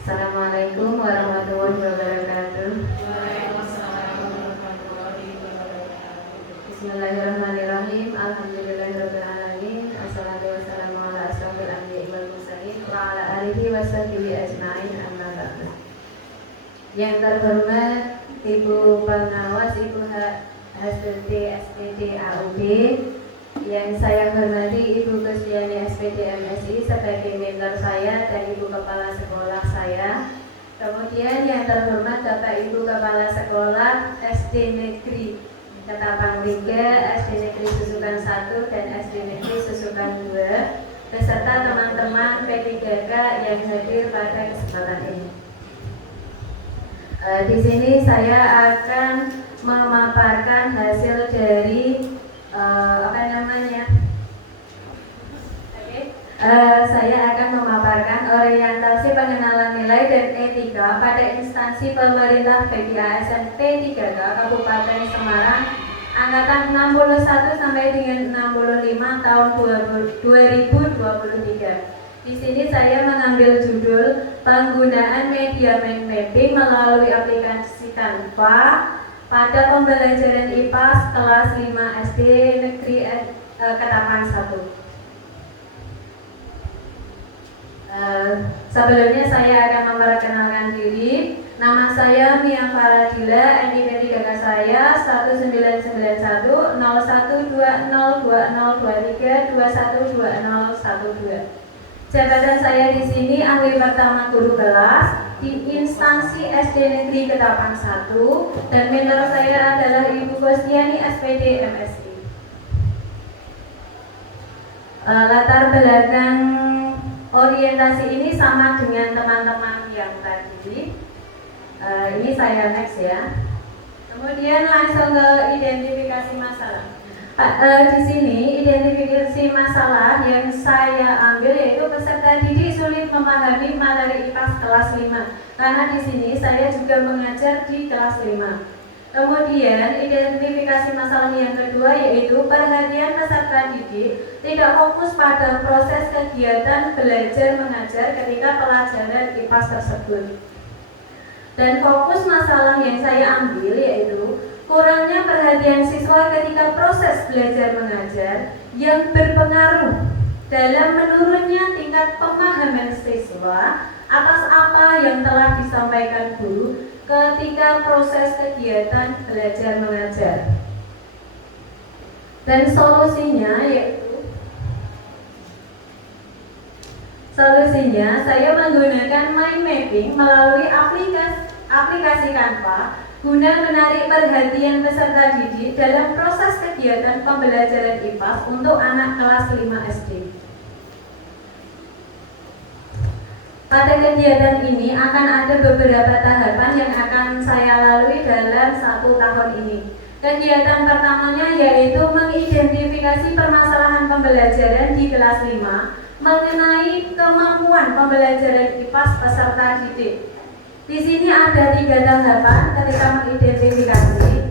Assalamualaikum warahmatullahi wabarakatuh. Waalaikumsalam warahmatullahi wabarakatuh. Bismillahirrahmanirrahim. Alhamdulillahirabbil alamin. Assalatu wassalamu ala asrofil anbiya'i wal mursalin wa ala alihi wasahbihi ajma'in, amma ba'du. Yang terhormat Ibu Pengawas Ibu HSD SPD AUB, yang saya hormati Ibu Kusdiani SPD MSI sebagai mentor saya dan Ibu Kepala Sekolah saya. Kemudian yang terhormat Bapak Ibu Kepala Sekolah SD Negeri Ketapang 3, SD Negeri Susukan 1 dan SD Negeri Susukan 2, beserta teman-teman P3K yang hadir pada kesempatan ini. Di sini saya akan memaparkan hasil dari saya akan memaparkan orientasi pengenalan nilai dan etika pada instansi pemerintah bagi ASN P3K Kabupaten Semarang angkatan 61 sampai dengan 65 tahun 2023. Di sini saya mengambil judul penggunaan media mind mapping melalui aplikasi Canva pada pembelajaran IPAS kelas 5 SD Negeri Ketapang 1. Sebelumnya saya akan memperkenalkan diri. Nama saya Mia Faradila, NIP 3K saya 1991 01202023212012. Jabatan saya di sini ahli pertama guru kelas di instansi SD Negeri Ketapang 1 dan mentor saya adalah Ibu Kusdiani SPD MSI. Latar belakang orientasi ini sama dengan teman-teman yang tadi. Ini saya next ya. Kemudian langsung ke identifikasi masalah. Di sini identifikasi masalah yang saya ambil yaitu peserta didik sulit memahami materi IPAS kelas 5. Karena di sini saya juga mengajar di kelas 5. Kemudian identifikasi masalah yang kedua yaitu perhatian peserta didik tidak fokus pada proses kegiatan belajar mengajar ketika pelajaran IPAS tersebut. Dan fokus masalah yang saya ambil yaitu kurangnya perhatian siswa ketika proses belajar mengajar yang berpengaruh dalam menurunnya tingkat pemahaman siswa atas apa yang telah disampaikan guru ketika proses kegiatan belajar mengajar. Dan solusinya saya menggunakan mind mapping melalui aplikasi Canva guna menarik perhatian peserta didik dalam proses kegiatan pembelajaran IPAS untuk anak kelas 5 SD. Pada kegiatan ini akan ada beberapa tahapan yang akan saya lalui dalam 1 tahun ini. Kegiatan pertamanya yaitu mengidentifikasi permasalahan pembelajaran di kelas 5 mengenai kemampuan pembelajaran IPAS peserta didik. Di sini ada 3 tahapan ketika mengidentifikasi,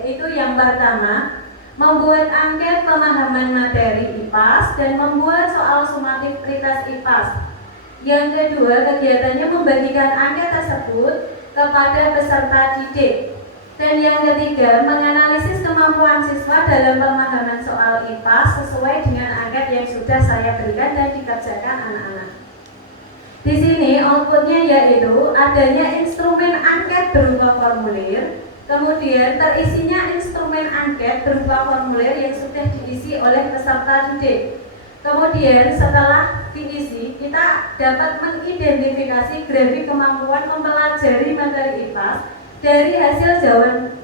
yaitu yang pertama, membuat angket pemahaman materi IPAS dan membuat soal sumatif prioritas IPAS. Yang kedua, kegiatannya membagikan angket tersebut kepada peserta didik. Dan yang ketiga, menganalisis kemampuan siswa dalam pemahaman soal IPAS sesuai dengan angket yang sudah saya berikan dan dikerjakan anak-anak. Di sini outputnya yaitu adanya instrumen angket berupa formulir, kemudian terisinya instrumen angket berupa formulir yang sudah diisi oleh peserta didik. Kemudian setelah diisi, kita dapat mengidentifikasi grafik kemampuan mempelajari materi IPAS dari hasil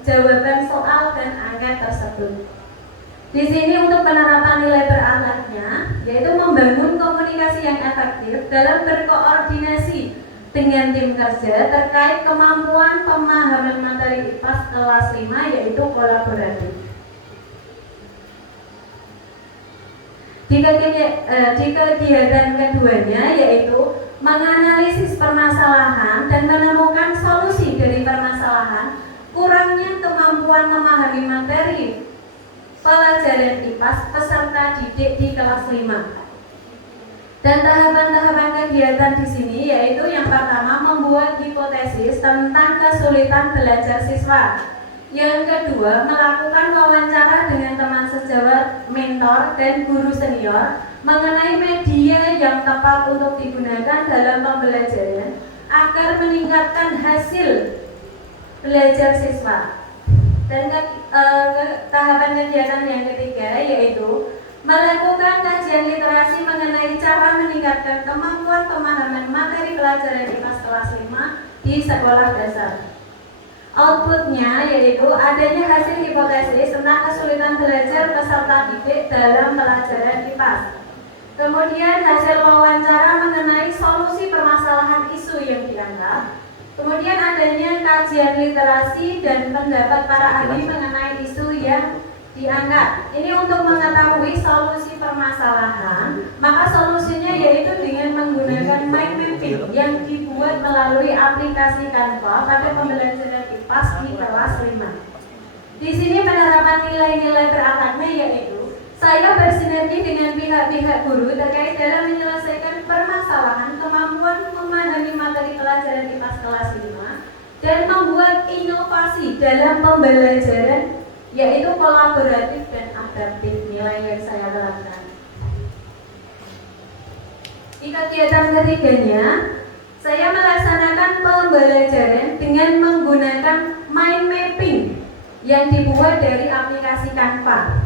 jawaban soal dan angket tersebut. Di sini untuk penerapan nilai berakhlaknya yaitu membangun komunikasi yang efektif dalam berkoordinasi dengan tim kerja terkait kemampuan pemahaman materi IPAS kelas 5 yaitu kolaboratif. Di kegiatan keduanya yaitu menganalisis permasalahan dan menemukan solusi dari permasalahan kurangnya kemampuan memahami materi pelajaran IPAS peserta didik di kelas 5. Dan tahapan-tahapan kegiatan di sini yaitu yang pertama membuat hipotesis tentang kesulitan belajar siswa. Yang kedua, melakukan wawancara dengan teman sejawat, mentor, dan guru senior mengenai media yang tepat untuk digunakan dalam pembelajaran agar meningkatkan hasil belajar siswa. Dan tahapan kegiatan yang ketiga yaitu melakukan kajian literasi mengenai cara meningkatkan kemampuan pemahaman materi pelajaran IPA kelas 5 di sekolah dasar. Outputnya yaitu adanya hasil hipotesis tentang kesulitan belajar peserta didik dalam pelajaran IPA. Kemudian hasil wawancara mengenai solusi permasalahan isu yang diangkat. Kemudian adanya kajian literasi dan pendapat para ahli mengenai isu yang diangkat. Ini untuk mengetahui solusi permasalahan, maka solusinya yaitu dengan menggunakan mind mapping yang dibuat melalui aplikasi Canva pada pembelajaran IPA di kelas 5. Di sini penerapan nilai-nilai berakadnya yaitu saya bersinergi dengan pihak-pihak guru terkait dalam menyelesaikan permasalahan kemampuan memahami materi pelajaran IPA kelas 5 dan membuat inovasi dalam pembelajaran yaitu kolaboratif dan adaptif nilai yang saya terapkan. Di kegiatan ketiganya, saya melaksanakan pembelajaran dengan menggunakan mind mapping yang dibuat dari aplikasi Canva.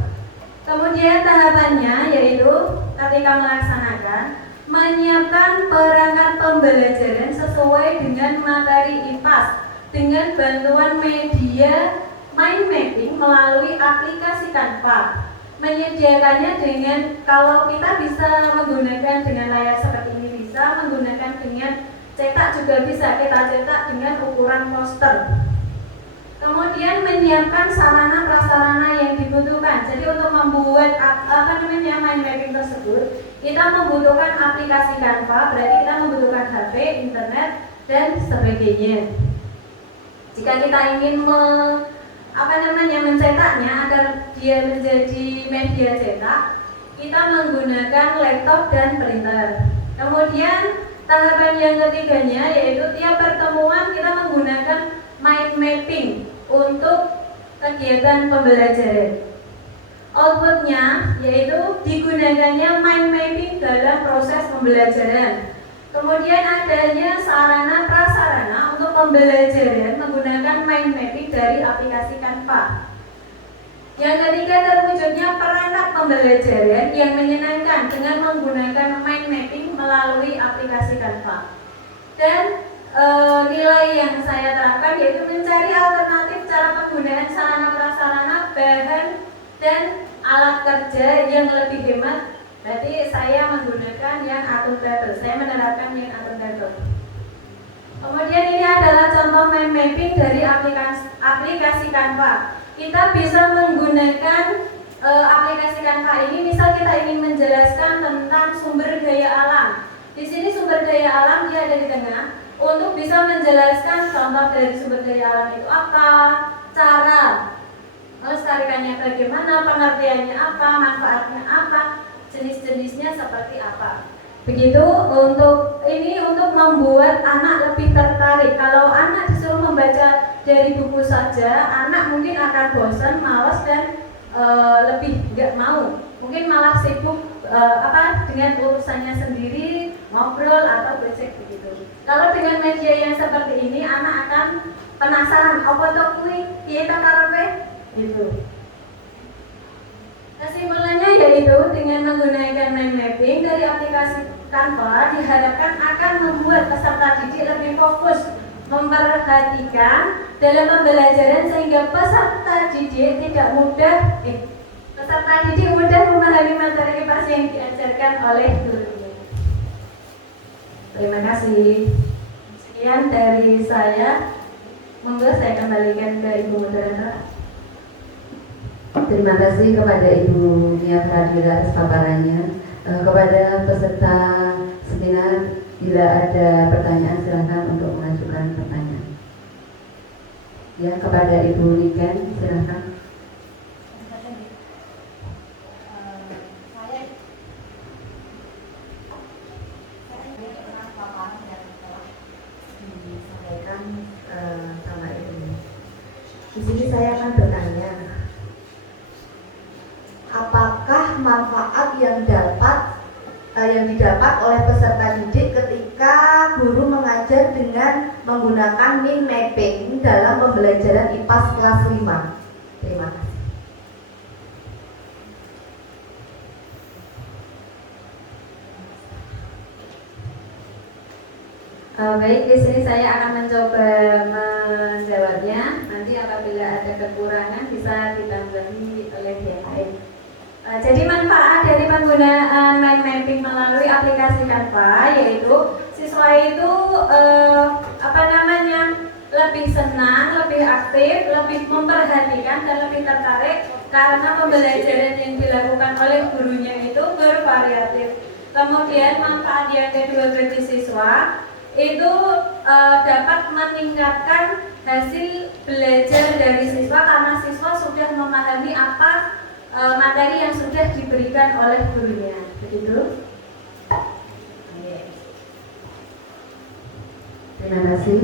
Kemudian tahapannya yaitu ketika melaksanakan menyiapkan perangkat pembelajaran sesuai dengan materi IPAS dengan bantuan media mind mapping melalui aplikasi Canva. Menyediakannya dengan, kalau kita bisa menggunakan dengan layar seperti ini bisa, menggunakan dengan cetak juga bisa, kita cetak dengan ukuran poster. Kemudian menyiapkan sarana prasarana yang dibutuhkan. Jadi untuk membuat mind mapping tersebut, kita membutuhkan aplikasi Canva, berarti kita membutuhkan HP, internet, dan sebagainya. Jika kita ingin mencetaknya agar dia menjadi media cetak, kita menggunakan laptop dan printer. Kemudian tahapan yang ketiganya yaitu tiap pertemuan kita menggunakan mind mapping untuk kegiatan pembelajaran. Outputnya yaitu digunakannya mind mapping dalam proses pembelajaran. Kemudian adanya sarana prasarana untuk pembelajaran menggunakan mind mapping dari aplikasi Canva. Yang ketiga, terwujudnya perangkat pembelajaran yang menyenangkan dengan menggunakan mind mapping melalui aplikasi Canva. Dan nilai yang saya terapkan yaitu mencari alternatif cara penggunaan sarana prasarana, bahan, dan alat kerja yang lebih hemat. Berarti saya menggunakan yang akuntabel, saya menerapkan yang akuntabel. Kemudian ini adalah contoh mind mapping dari aplikasi Canva. Kita bisa menggunakan aplikasi Canva ini, misal kita ingin menjelaskan tentang sumber daya alam. Di sini sumber daya alam dia ada di tengah. Untuk bisa menjelaskan contoh dari sumber daya alam itu apa, cara melestarikannya bagaimana, pengertiannya apa, manfaatnya apa, jenis-jenisnya seperti apa. Begitu untuk membuat anak lebih tertarik. Kalau anak disuruh membaca dari buku saja, anak mungkin akan bosan, malas, dan lebih nggak mau. Mungkin malah sibuk dengan urusannya sendiri, ngobrol atau gosip begitu. Kalau dengan media yang seperti ini, anak akan penasaran, apa tuh kuwi, piye ta karepe gitu. Kesimpulannya yaitu dengan menggunakan mind mapping dari aplikasi Canva diharapkan akan membuat peserta didik lebih fokus memperhatikan dalam pembelajaran sehingga peserta didik mudah memahami materi IPA yang diajarkan oleh gurunya. Terima kasih. Sekian dari saya. Monggo saya kembalikan ke Ibu Moderator. Terima kasih kepada Ibu Nia Pradila atas paparannya. Kepada peserta seminar, bila ada pertanyaan silakan untuk mengajukan pertanyaan. Ya, kepada Ibu Niken silakan. Di sini saya akan bertanya, apakah manfaat yang didapat oleh peserta didik ketika guru mengajar dengan menggunakan mind mapping dalam pembelajaran IPA kelas 5? Terima kasih. Baik, di sini saya akan mencoba menjawabnya. Nanti apabila ada kekurangan bisa ditambahi oleh yang lain. Jadi manfaat dari penggunaan mind mapping melalui aplikasi Canva yaitu siswa itu lebih senang, lebih aktif, lebih memperhatikan dan lebih tertarik karena pembelajaran yang dilakukan oleh gurunya itu bervariatif. Kemudian manfaat yang kedua bagi siswa itu dapat meningkatkan hasil belajar dari siswa karena siswa sudah memahami apa materi yang sudah diberikan oleh gurunya. Begitu. Terima kasih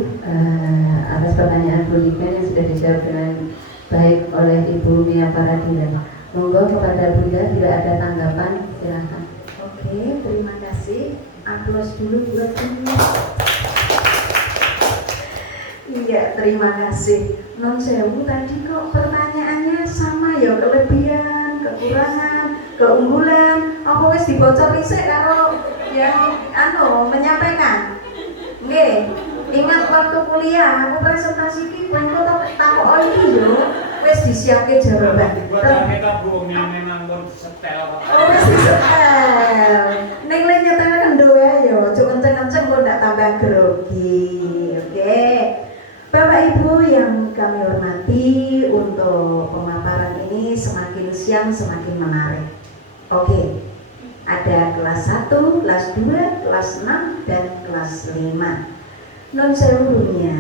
atas pertanyaan Bu Lika yang sudah dijawab dengan baik oleh Ibu Mia Paradila. Monggo kepada Bunda bila ada tanggapan silakan. Oke, terima kasih. Aplaus dulu buat Bunda. Iya, terima kasih. Non sewu tadi kok pertanyaannya sama ya, kelebihan, kekurangan, keunggulan. Apa wis dibocor dhisik karo yang menyampaikan? Nggih, ingat waktu kuliah aku presentasi iki kok takok iki yo wis disiapke jawaban. Kita bohongnya memang pun setel. Oh, wis disetel. Ning le nyetel kendo ya yo, aja kenceng-kenceng kok ndak tambah grogi. Oke. Bapak Ibu yang kami hormati, untuk pemaparan ini semakin siang semakin menarik. Oke. Ada kelas 1, kelas 2, kelas 6, dan kelas 5. Non sewunya,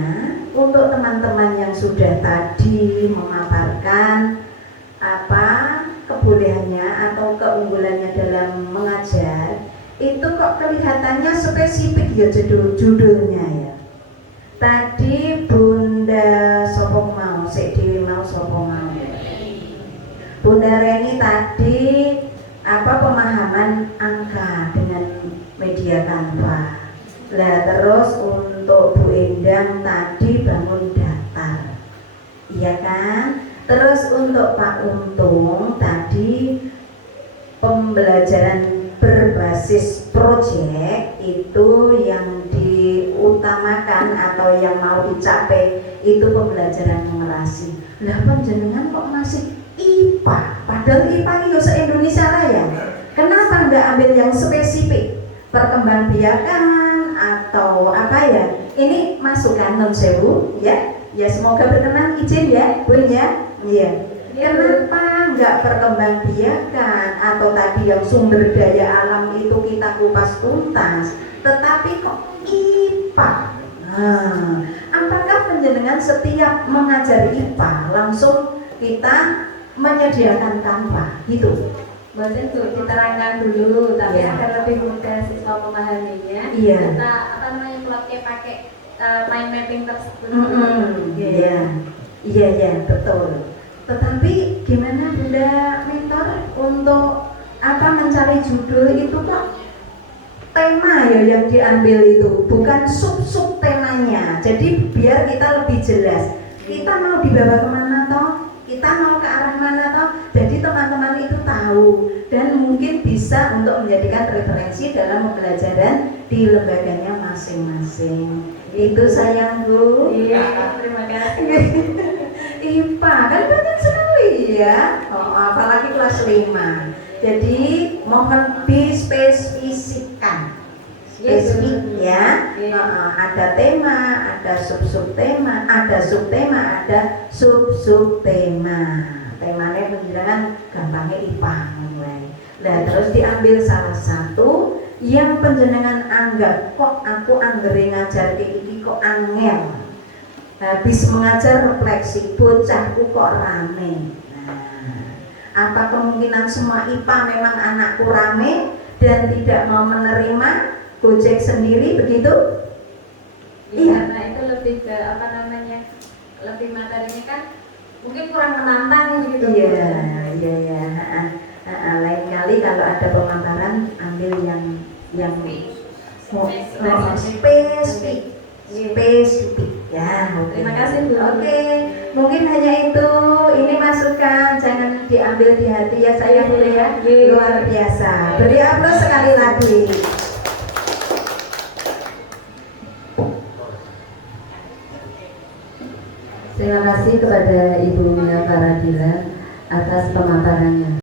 untuk teman-teman yang sudah tadi memaparkan apa kebolehannya atau keunggulannya dalam mengajar, itu kok kelihatannya spesifik ya judulnya ya. Tadi Bunda sopo mau, Sik Dewi mau sopo mau. Bunda Reni tadi pemahaman angka dengan media Canva. Lah terus untuk Bu Endang tadi bangun datar, iya kan? Terus untuk Pak Untung tadi pembelajaran berbasis proyek itu yang diutamakan atau yang mau dicapai itu pembelajaran numerasi. Lah panjenengan kok masih IPA? Padahal IPA itu se-Indonesia Raya. Kenapa nggak ambil yang spesifik? Perkembangbiakan atau apa ya? Ini masukan non sewu ya. Ya semoga berkenan, izin ya, Bu ya. Iya. Kenapa nggak perkembangbiakan atau tadi yang sumber daya alam itu kita kupas tuntas, tetapi kok IPA? Apakah penjenengan setiap mengajar IPA langsung kita menyediakan Canva gitu? Boleh tuh diterangkan dulu, tapi agar lebih mudah siswa memahaminya. Iya. Kita plotnya pakai mind mapping tersebut. Iya, betul. Tetapi gimana Bunda Mentor untuk mencari judul itu kok tema ya yang diambil itu, bukan sub-sub temanya. Jadi biar kita lebih jelas. Kita mau dibawa kemana toh? Kita mau ke arah mana toh? Jadi teman-teman itu tahu dan mungkin bisa untuk menjadikan referensi dalam pembelajaran di lembaganya masing-masing. Itu sayang Bu. Iya, terima kasih. IPA kan banyak sekali ya, apalagi kelas 5. Jadi mohon dispesifikkan. Spesifik ya. Ada tema, ada sub-subtema, ada subtema, ada sub-subtema. Temanya penjelasan gampangnya IPA mulai. Nah, terus diambil salah satu yang penjenengan anggap kok aku anggere ngajar iki kok angel. Habis mengajar refleksi, bocahku kok rame. Nah, apa kemungkinan semua IPA memang anakku rame dan tidak mau menerima Gojek sendiri begitu? Iya, karena itu lebih ke lebih materinya kan mungkin kurang menantang gitu. Iya, iya, iya. Lain kali kalau ada pemaparan ambil yang spesifik, spesifik. Ya, oke. Terima kasih, Bu. Oke, mungkin hanya itu. Ini masukan, jangan diambil di hati ya saya boleh ya. Luar biasa. Beri aplaus sekali lagi. Terima kasih kepada Ibu Mia Faradila atas pemaparannya.